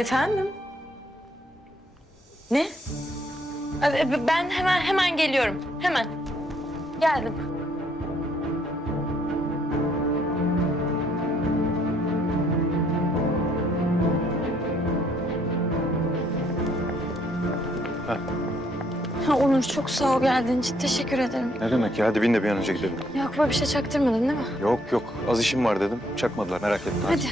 Efendim? Ne? Ee, Ben hemen hemen geliyorum. Hemen. Geldim. Ha. Ha Onur çok sağ ol geldiğin için teşekkür ederim. Ne demek ya? Hadi bin de bir an önce gidelim. Yakup'a bir şey çaktırmadın değil mi? Yok yok. Az işim var dedim. Çakmadılar merak etme. Hadi. Beni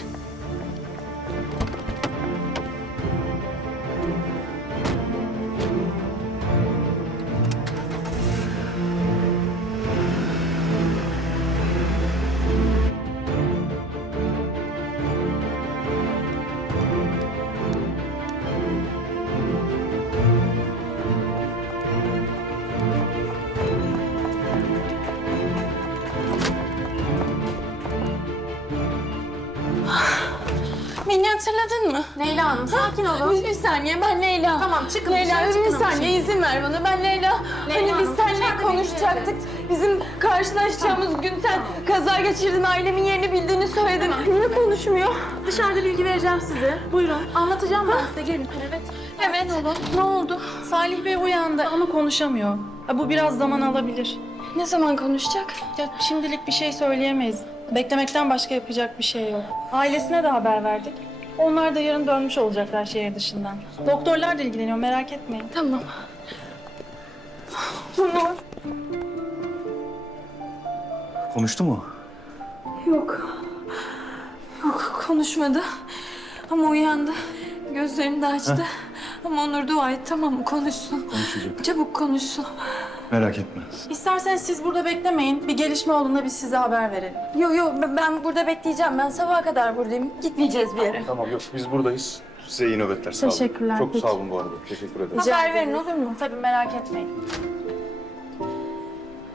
hatırladın mı? Leyla Hanım sakin olun. Bir, bir saniye ben Leyla. Tamam, çıkın Leyla dışarı, bir çıkın saniye izin ver bana. Ben Leyla. Leyla hani biz seninle konuşacaktık. Bizim karşılaşacağımız gün sen kaza geçirdin. Ailemin yerini bildiğini söyledin. Niye konuşmuyor? Dışarıda bilgi vereceğim size. Buyurun. Anlatacağım ben size. Gelin. Evet. Evet. Ne oldu? Salih Bey uyandı ama konuşamıyor. Bu biraz zaman alabilir. Ne zaman konuşacak? Ya şimdilik bir şey söyleyemeyiz. Beklemekten başka yapacak bir şey yok. Ailesine de haber verdik. Onlar da yarın dönmüş olacaklar şehir dışından. Doktorlar da ilgileniyor merak etmeyin. Tamam. Onur. Konuştu mu? Yok. Yok konuşmadı. Ama uyandı. Gözlerini de açtı. Ama Onur dua et tamam mı? Konuşsun. Konuşacak. Çabuk konuşsun. Merak etme. İsterseniz siz burada beklemeyin. Bir gelişme olduğunda biz size haber verelim. Yok yok ben- burada bekleyeceğim. Ben sabaha kadar buradayım. Gitmeyeceğiz bir yere. Tamam yok biz buradayız. Size iyi nöbetler. Sağ olun. Teşekkürler, Çok peki. sağ olun bu arada. Teşekkür ederim. Haber verin olur mu? Tabii merak etmeyin.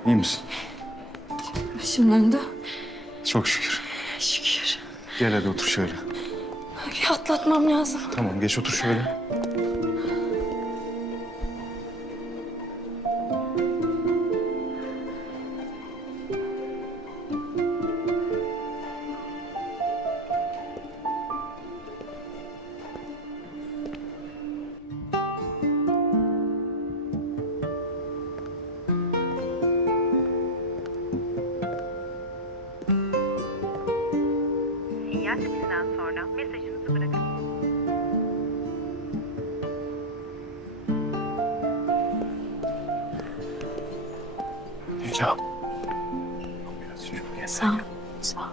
İyi misin? Başım döndü. Çok şükür. Şükür. Gel hadi otur şöyle. Bir atlatmam lazım. Tamam geç otur şöyle. Sağ ol. Sağ ol.